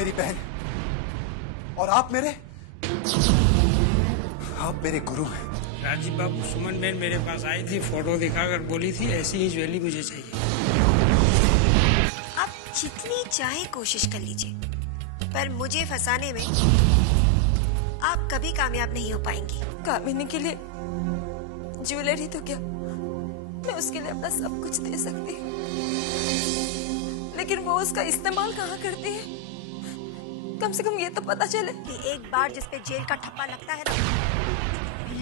मेरी बहन और आप मेरे गुरु हैं। राजीव बाबू, सुमन बहन मेरे पास आई थी, फोटो दिखाकर बोली थी ऐसी ही ज्वेलरी मुझे चाहिए। आप जितनी चाहे कोशिश कर लीजिए, पर मुझे फंसाने में आप कभी कामयाब नहीं हो पाएंगी। कामिनी के लिए ज्वेलरी तो क्या, मैं उसके लिए अपना सब कुछ दे सकती हूँ, लेकिन वो उसका इस्तेमाल कहाँ करती है, कम से कम ये तो पता चले। कि एक बार जिस पे जेल का ठप्पा लगता है ना,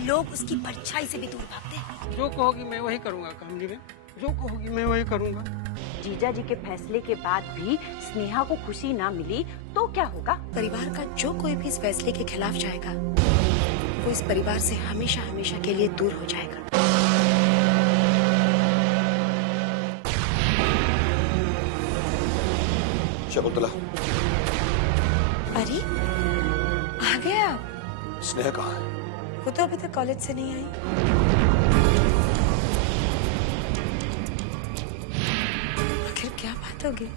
लोग उसकी परछाई से भी दूर भागते हैं। जो कहोगी मैं वही करूंगा कामनी बहन, जो कहोगी मैं वही करूंगा। जीजा जी के फैसले के बाद भी स्नेहा को खुशी ना मिली तो क्या होगा? परिवार का जो कोई भी इस फैसले के खिलाफ जाएगा, वो इस परिवार से हमेशा हमेशा के लिए दूर हो जाएगा। शकुंतला, अरे आ गए आप। स्नेहा कहाँ है? वो तो अभी तक कॉलेज से नहीं आई। आखिर क्या बात होगी?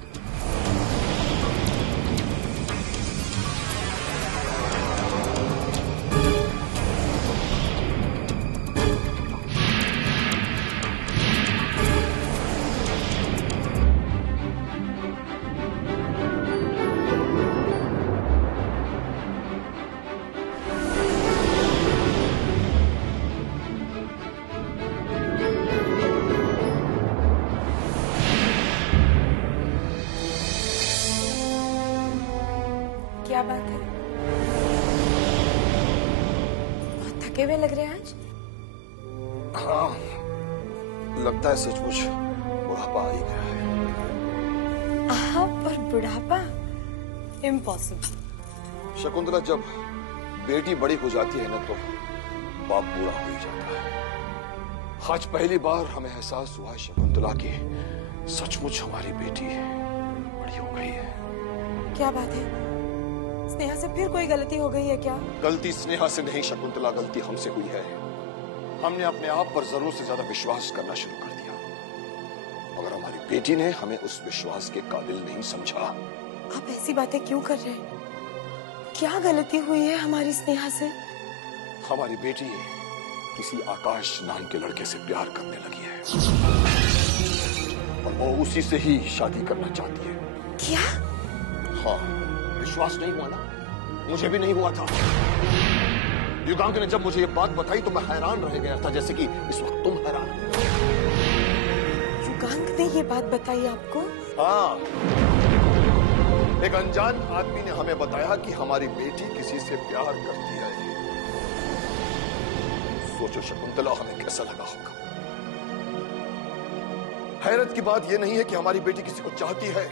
क्या बात है? बहुत थके हुए लग रहे हैं आज। हाँ, लगता है सचमुच बुढ़ापा आ ही गया है। आप और बुढ़ापा? इम्पॉसिबल। शकुंतला, जब बेटी बड़ी हो जाती है ना तो बाप बूढ़ा हो ही जाता है। आज पहली बार हमें एहसास हुआ शकुंतला की सचमुच हमारी बेटी बड़ी हो गई है। क्या बात है? स्नेहा से फिर कोई गलती हो गई है क्या? गलती स्नेहा से नहीं शकुंतला, गलती हमसे हुई है। हमने अपने आप पर जरूरत से ज्यादा विश्वास करना शुरू कर दिया, मगर हमारी बेटी ने हमें उस विश्वास के काबिल नहीं समझा। आप ऐसी बातें क्यों कर रहे हैं? क्या गलती हुई है हमारी स्नेहा से? हमारी बेटी किसी आकाश नाम के लड़के से प्यार करने लगी है और वो उसी से ही शादी करना चाहती है। क्या? हाँ, विश्वास नहीं हुआ ना? मुझे भी नहीं हुआ था। युगांक ने जब मुझे ये बात बताई तो मैं हैरान रह गया था, जैसे कि इस वक्त तुम हैरान हो। युगांक ने ये बात बताई आपको? हाँ, एक अनजान आदमी ने हमें बताया कि हमारी बेटी किसी से प्यार करती है। सोचो शकुंतला, हमें कैसा लगा होगा। हैरत की बात यह नहीं है कि हमारी बेटी किसी को चाहती है,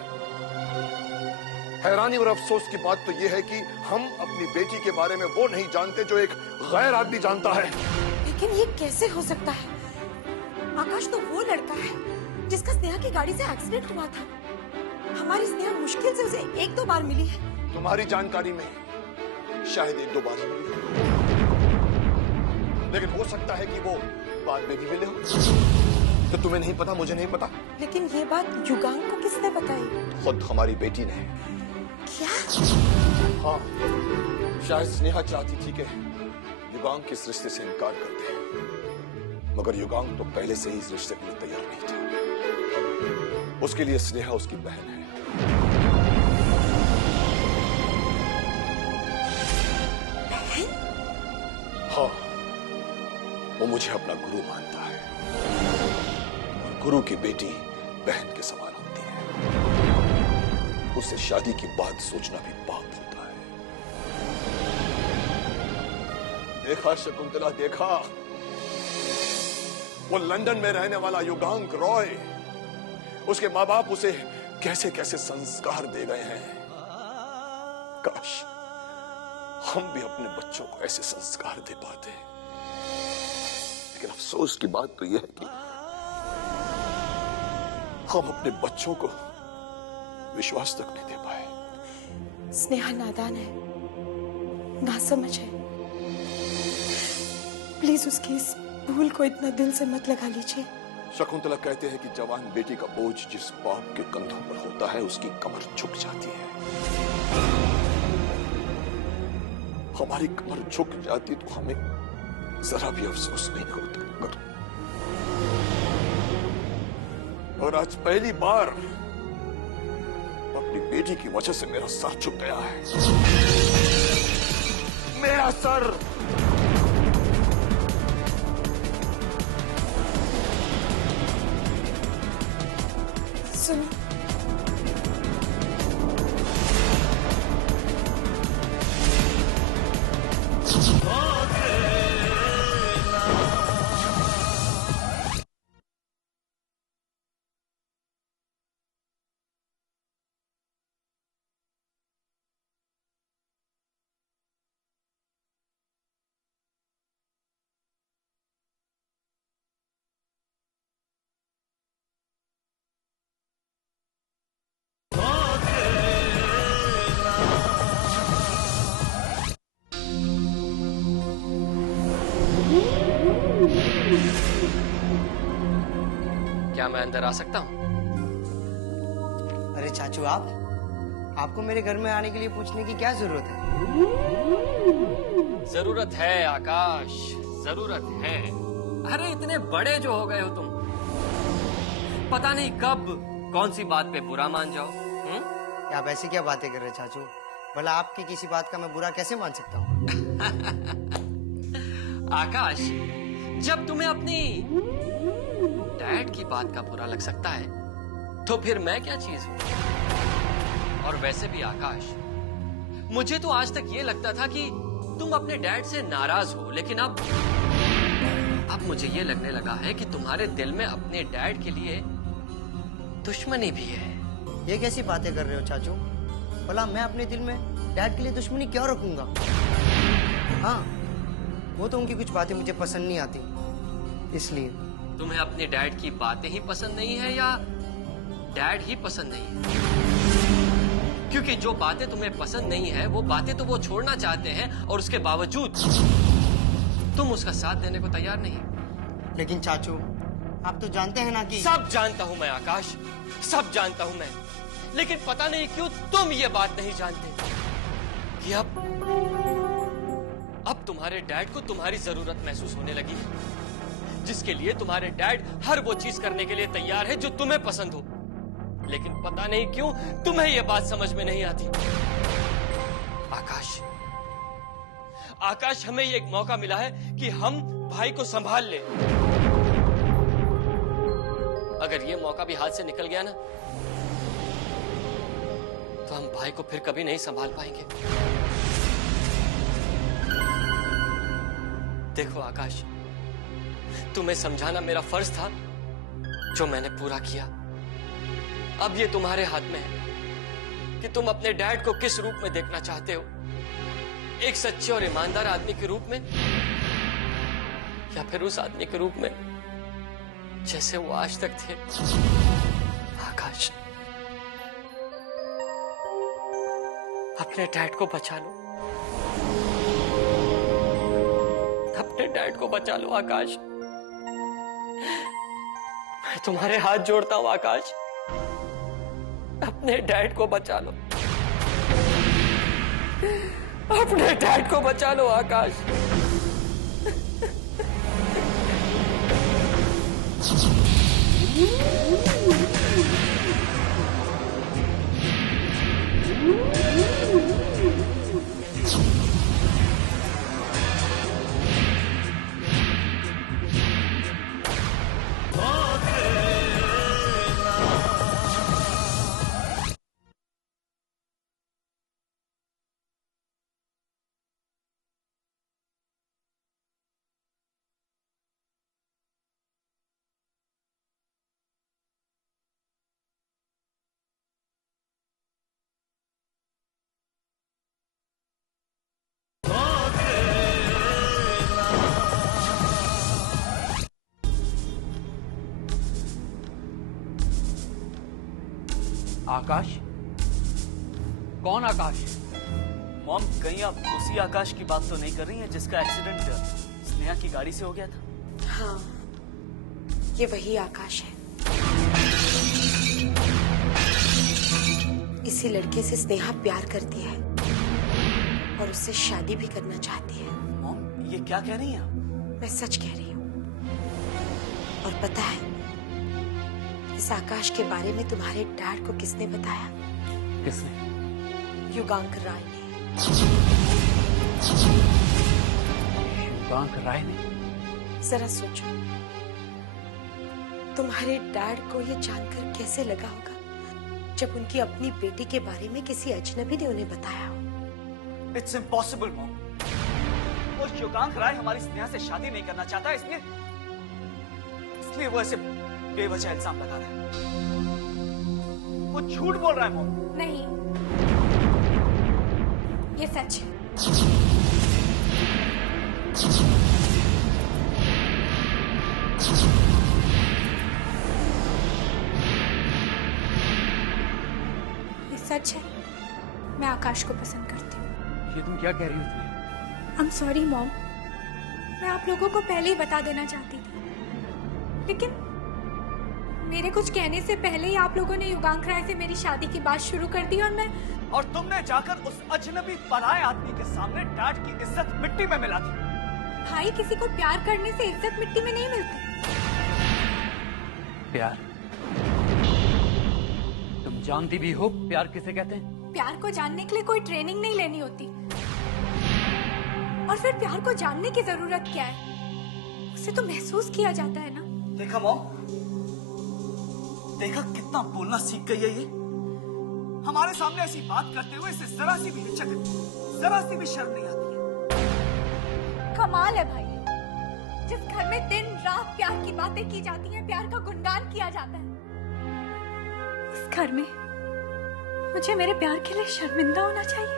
हैरानी और अफसोस की बात तो यह है कि हम अपनी बेटी के बारे में वो नहीं जानते जो एक गैर आदमी जानता है। लेकिन ये कैसे हो सकता है? आकाश तो वो लड़का है जिसका स्नेहा की गाड़ी से एक्सीडेंट हुआ था। हमारी स्नेहा मुश्किल से उसे एक दो बार मिली है। तुम्हारी जानकारी में शायद एक दो बार ही मिली है, लेकिन हो सकता है कि वो बाद में भी मिले हो। तो तुम्हें नहीं पता, मुझे नहीं पता। लेकिन ये बात युगांक को किसने बताई? खुद हमारी बेटी ने। क्या? हाँ, शायद स्नेहा चाहती थी कि युगांक इस रिश्ते से इनकार कर दे, मगर युगांक तो पहले से ही इस रिश्ते के लिए तैयार नहीं था। उसके लिए स्नेहा उसकी बहन है। बहन? हाँ, वो मुझे अपना गुरु मानता है और गुरु की बेटी बहन के समान होती है। उससे शादी की बात सोचना भी पाप होता है। देखा शकुंतला, देखा वो लंदन में रहने वाला युगांक रॉय, उसके माँ बाप उसे कैसे कैसे संस्कार दे गए हैं। काश हम भी अपने बच्चों को ऐसे संस्कार दे पाते। लेकिन अफसोस की बात तो यह है कि हम अपने बच्चों को विश्वास तक नहीं दे पाए। स्नेहा नादान है, नासमझ है। प्लीज उसकी इस भूल को इतना दिल से मत लगा लीजिए। शकुंतला कहते हैं कि जवान बेटी का बोझ जिस बाप के कंधों पर होता है उसकी कमर झुक जाती है। हमारी कमर झुक जाती तो हमें जरा भी अफसोस नहीं होता। और आज पहली बार अपनी बेटी की वजह से मेरा सर झुक गया है। मेरा सर। सुनो, क्या मैं अंदर आ सकता हूँ? अरे चाचू, आपको मेरे घर में आने के लिए पूछने की क्या जरूरत है? जरूरत है आकाश, जरूरत है। अरे इतने बड़े जो हो गए हो तुम, पता नहीं कब कौन सी बात पे बुरा मान जाओ। आप ऐसी क्या बातें कर रहे चाचू? भला आपकी किसी बात का मैं बुरा कैसे मान सकता हूँ? आकाश, जब तुम्हें अपनी डैड की बात का बुरा लग सकता है, तो फिर मैं क्या चीज हूं? और वैसे भी आकाश, मुझे तो आज तक ये लगता था कि तुम अपने डैड से नाराज हो, लेकिन अब मुझे ये लगने लगा है कि तुम्हारे दिल में अपने डैड के लिए दुश्मनी भी है। ये कैसी बातें कर रहे हो चाचू? भला मैं अपने दिल में डैड के लिए दुश्मनी क्यों रखूंगा? हाँ, वो तो उनकी कुछ बातें मुझे पसंद नहीं आती, इसलिए। तुम्हें अपने डैड की बातें ही पसंद नहीं है या डैड ही पसंद नहीं है? क्योंकि जो बातें तुम्हें पसंद नहीं है, वो बातें तो वो छोड़ना चाहते हैं, और उसके बावजूद तुम उसका साथ देने को तैयार नहीं। लेकिन चाचू, आप तो जानते हैं ना कि... सब जानता हूं मैं आकाश, सब जानता हूं मैं, लेकिन पता नहीं क्यों तुम ये बात नहीं जानते कि अब तुम्हारे डैड को तुम्हारी जरूरत महसूस होने लगी है, जिसके लिए तुम्हारे डैड हर वो चीज करने के लिए तैयार है जो तुम्हें पसंद हो। लेकिन पता नहीं क्यों तुम्हें यह बात समझ में नहीं आती। आकाश, हमें एक मौका मिला है कि हम भाई को संभाल ले। अगर ये मौका भी हाथ से निकल गया ना, तो हम भाई को फिर कभी नहीं संभाल पाएंगे। देखो आकाश, तुम्हें समझाना मेरा फर्ज था, जो मैंने पूरा किया। अब ये तुम्हारे हाथ में है कि तुम अपने डैड को किस रूप में देखना चाहते हो, एक सच्चे और ईमानदार आदमी के रूप में, या फिर उस आदमी के रूप में जैसे वो आज तक थे। आकाश, अपने डैड को बचा लो, अपने डैड को बचा लो आकाश। मैं तुम्हारे हाथ जोड़ता हूं आकाश, अपने डैड को बचा लो, अपने डैड को बचा लो आकाश। आकाश? कौन आकाश? मॉम, कहीं आप उसी आकाश की बात तो नहीं कर रही हैं जिसका एक्सीडेंट स्नेहा की गाड़ी से हो गया था? हाँ, ये वही आकाश है। किसी लड़के से स्नेहा प्यार करती है और उससे शादी भी करना चाहती है। मॉम, ये क्या कह रही हैं आप? मैं सच कह रही हूँ। और पता है इस आकाश के बारे में तुम्हारे डैड को किसने बताया? किसने? युगांक राय ने। युगांक राय ने? जरा सोचो, तुम्हारे डैड को ये जानकर कैसे लगा होगा जब उनकी अपनी बेटी के बारे में किसी अजनबी ने उन्हें बताया हो। It's impossible mom. वो युगांक राय हमारी स्नेहा से शादी नहीं करना चाहता, इसलिए वो ऐसे बेवजह इल्जाम लगा रहा है। वो झूठ बोल रहा है मॉम। नहीं, ये सच है। ये सच है। मैं आकाश को पसंद करती हूँ। ये तुम क्या कह रही हो? I'm sorry mom. मैं आप लोगों को पहले ही बता देना चाहती थी, लेकिन मेरे कुछ कहने से पहले ही आप लोगों ने युगांक राय से मेरी शादी की बात शुरू कर दी और तुमने जाकर उस अजनबी पराये आदमी के सामने डैड की इज्जत मिट्टी में मिला दी। भाई, किसी को प्यार करने से इज्जत मिट्टी में नहीं मिलती। प्यार? तुम जानती भी हो प्यार किसे कहते हैं? प्यार को जानने के लिए कोई ट्रेनिंग नहीं लेनी होती। और फिर प्यार को जानने की जरूरत क्या है? उसे तो महसूस किया जाता है ना। देखा मॉम, देखा कितना बोलना सीख गई है ये। हमारे सामने ऐसी बात करते हुए इसे जरा सी भी हिचक, जरा सी भी शर्म नहीं आती है। कमाल है भाई, जिस घर में दिन रात प्यार की बातें की जाती हैं, प्यार का गुणगान किया जाता है, उस घर में मुझे मेरे प्यार के लिए शर्मिंदा होना चाहिए।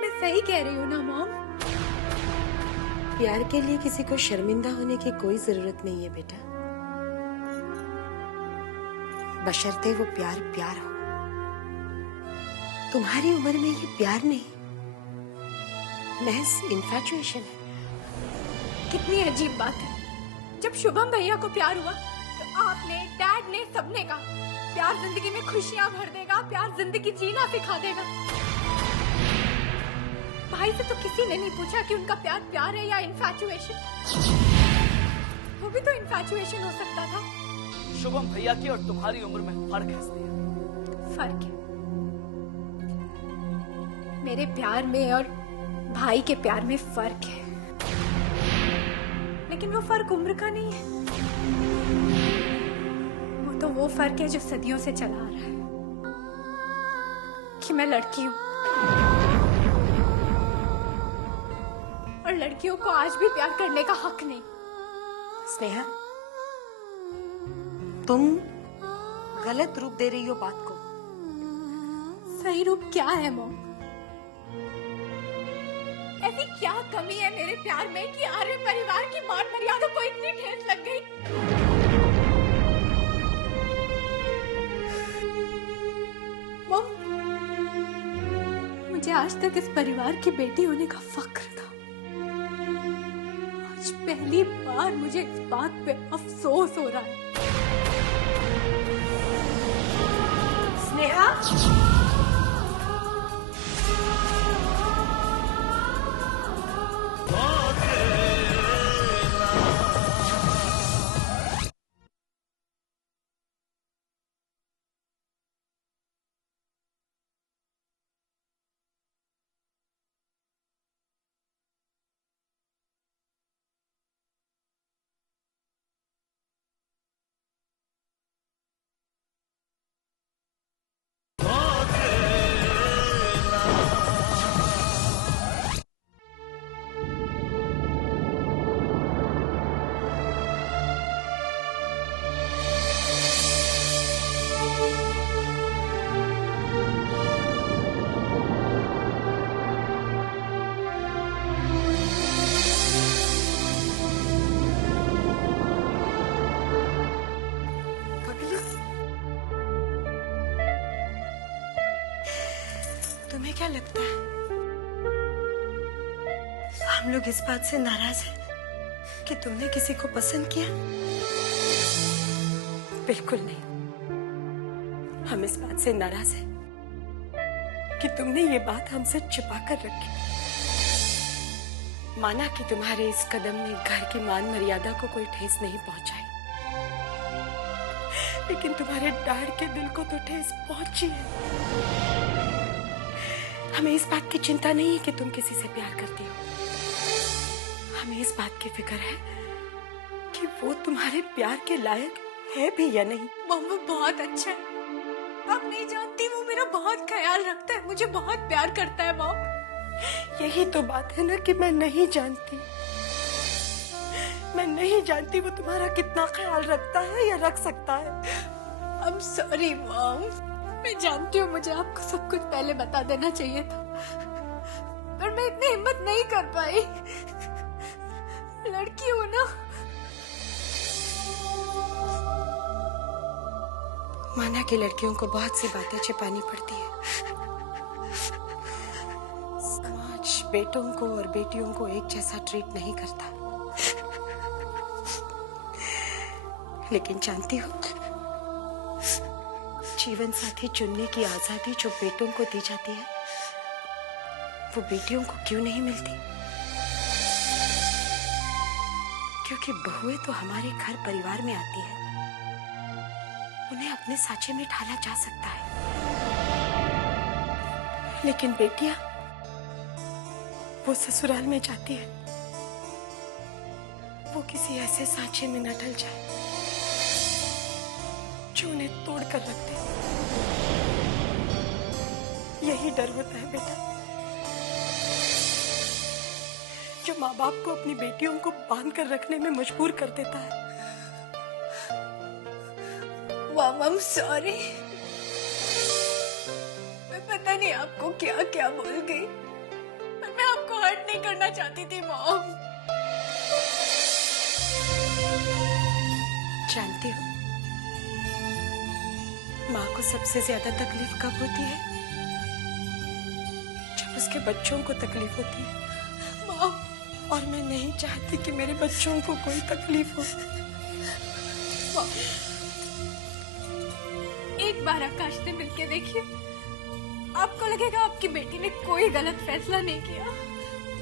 मैं सही कह रही हूँ ना मॉम? प्यार के लिए किसी को शर्मिंदा होने की कोई जरूरत नहीं है बेटा, बशर्ते वो प्यार प्यार हो। तुम्हारी उम्र में ये प्यार नहीं, महज इन्फैचुएशन है। कितनी अजीब बात है। जब शुभम भैया को प्यार हुआ तो आपने, डैड ने, सबने कहा प्यार जिंदगी में खुशियां भर देगा, प्यार जिंदगी जीना सिखा देगा। भाई से तो किसी ने नहीं पूछा कि उनका प्यार प्यार है या इन्फैचुएशन। वो भी तो इन्फैचुएशन हो सकता था। शुभम भैया की और तुम्हारी उम्र में फर्क है स्नेहा। फर्क है मेरे प्यार में और भाई के प्यार में फर्क है, लेकिन वो फर्क उम्र का नहीं है। वो तो वो फर्क है जो सदियों से चला आ रहा है कि मैं लड़की हूं और लड़कियों को आज भी प्यार करने का हक नहीं। स्नेहा, तुम गलत रूप दे रही हो बात को। सही रूप क्या है मॉम? ऐसी क्या कमी है मेरे प्यार में कि आर्य परिवार की मान मर्यादा को इतनी ठेस लग गई? मॉम, मुझे आज तक इस परिवार की बेटी होने का फख्र था। आज पहली बार मुझे इस बात पे अफसोस हो रहा है। स्नेहा, तुम्हें क्या लगता है हम लोग इस बात से नाराज हैं कि तुमने किसी को पसंद किया? बिल्कुल नहीं। हम इस बात से नाराज हैं कि तुमने ये बात हमसे छिपा कर रखी। माना कि तुम्हारे इस कदम ने घर की मान मर्यादा को कोई ठेस नहीं पहुंचाई, लेकिन तुम्हारे डैड के दिल को तो ठेस पहुंची है। हमें इस बात की चिंता नहीं है कि तुम किसी से प्यार करती हो, हमें इस बात की फिक्र है कि वो तुम्हारे प्यार के लायक है भी या नहीं। वो बहुत अच्छा है, आप नहीं जानती, वो मेरा बहुत ख्याल रखता है, मुझे बहुत प्यार करता है मॉम। यही तो बात है ना कि मैं नहीं जानती, मैं नहीं जानती वो तुम्हारा कितना ख्याल रखता है या रख सकता है। I'm sorry मॉम, मैं जानती हूँ मुझे आपको सब कुछ पहले बता देना चाहिए था, पर मैं इतनी हिम्मत नहीं कर पाई। लड़की हूँ ना। माना कि लड़कियों को बहुत सी बातें छिपानी पड़ती है, समाज बेटों को और बेटियों को एक जैसा ट्रीट नहीं करता, लेकिन जानती हो, जीवन साथी चुनने की आजादी जो बेटों को दी जाती है, वो बेटियों को क्यों नहीं मिलती? क्योंकि बहुएं तो हमारे घर परिवार में आती है, उन्हें अपने साँचे में ढाला जा सकता है, लेकिन बेटियां वो ससुराल में जाती है, वो किसी ऐसे साँचे में न ढल जाए जो उन्हें तोड़ कर रख दे। यही डर होता है बेटा, जो माँ बाप को अपनी बेटियों को बांध कर रखने में मजबूर कर देता है। मॉम I'm sorry, मैं पता नहीं आपको क्या क्या बोल गई, पर मैं आपको हर्ट नहीं करना चाहती थी मॉम। जानती हो, माँ को सबसे ज्यादा तकलीफ कब होती है? जब उसके बच्चों को तकलीफ होती है। मॉम, और मैं नहीं चाहती कि मेरे बच्चों को कोई तकलीफ हो। मॉम, एक बार आकाश से मिलके देखिए, आपको लगेगा आपकी बेटी ने कोई गलत फैसला नहीं किया।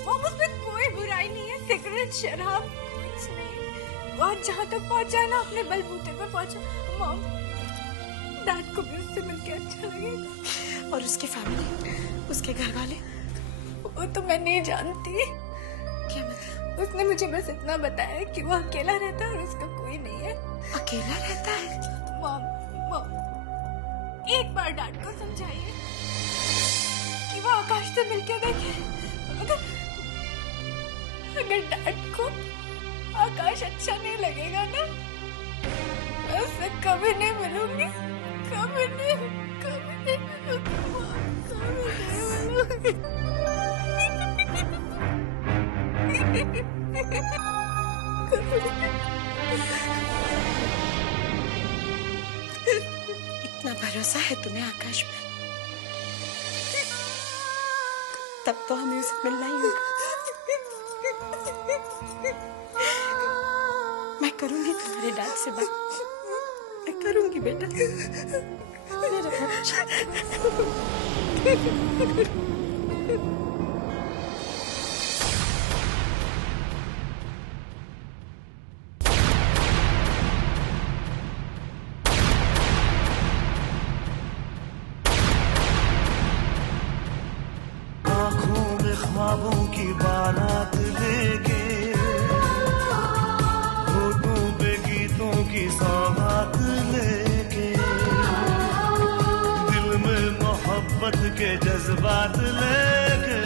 मॉम, उसमें कोई बुराई नहीं है, सिगरेट शराब कुछ नहीं, वो आज जहाँ तक पहुँचा है ना, अपने बलबूते पे पहुँचा। मॉम, डैड को भी उससे मिलके अच्छा लगेगा। और उसकी फैमिली, उसके घर वाले? वो तो मैं नहीं जानती। क्या मतलब? उसने मुझे बस इतना बताया कि वो अकेला रहता है और उसका कोई नहीं है। अकेला रहता है? मॉम, एक बार डैड को समझाइए कि वो आकाश से मिलके देखे। अगर डैड को आकाश अच्छा नहीं लगेगा ना, मैं उससे कभी नहीं मिलूंगी, कभी नहीं मिलूंगी, कभी नहीं इतना भरोसा है तुम्हें आकाश पे, तब तो हमें उसे मिलना ही होगा। मैं करूंगी तुम्हारे डैड से बात, मैं करूंगी बेटा, मेरा बच्चा। ख्वाबों की बारात लेके, होठों पे गीतों की सौगात लेके, दिल में मोहब्बत के जज्बात लेके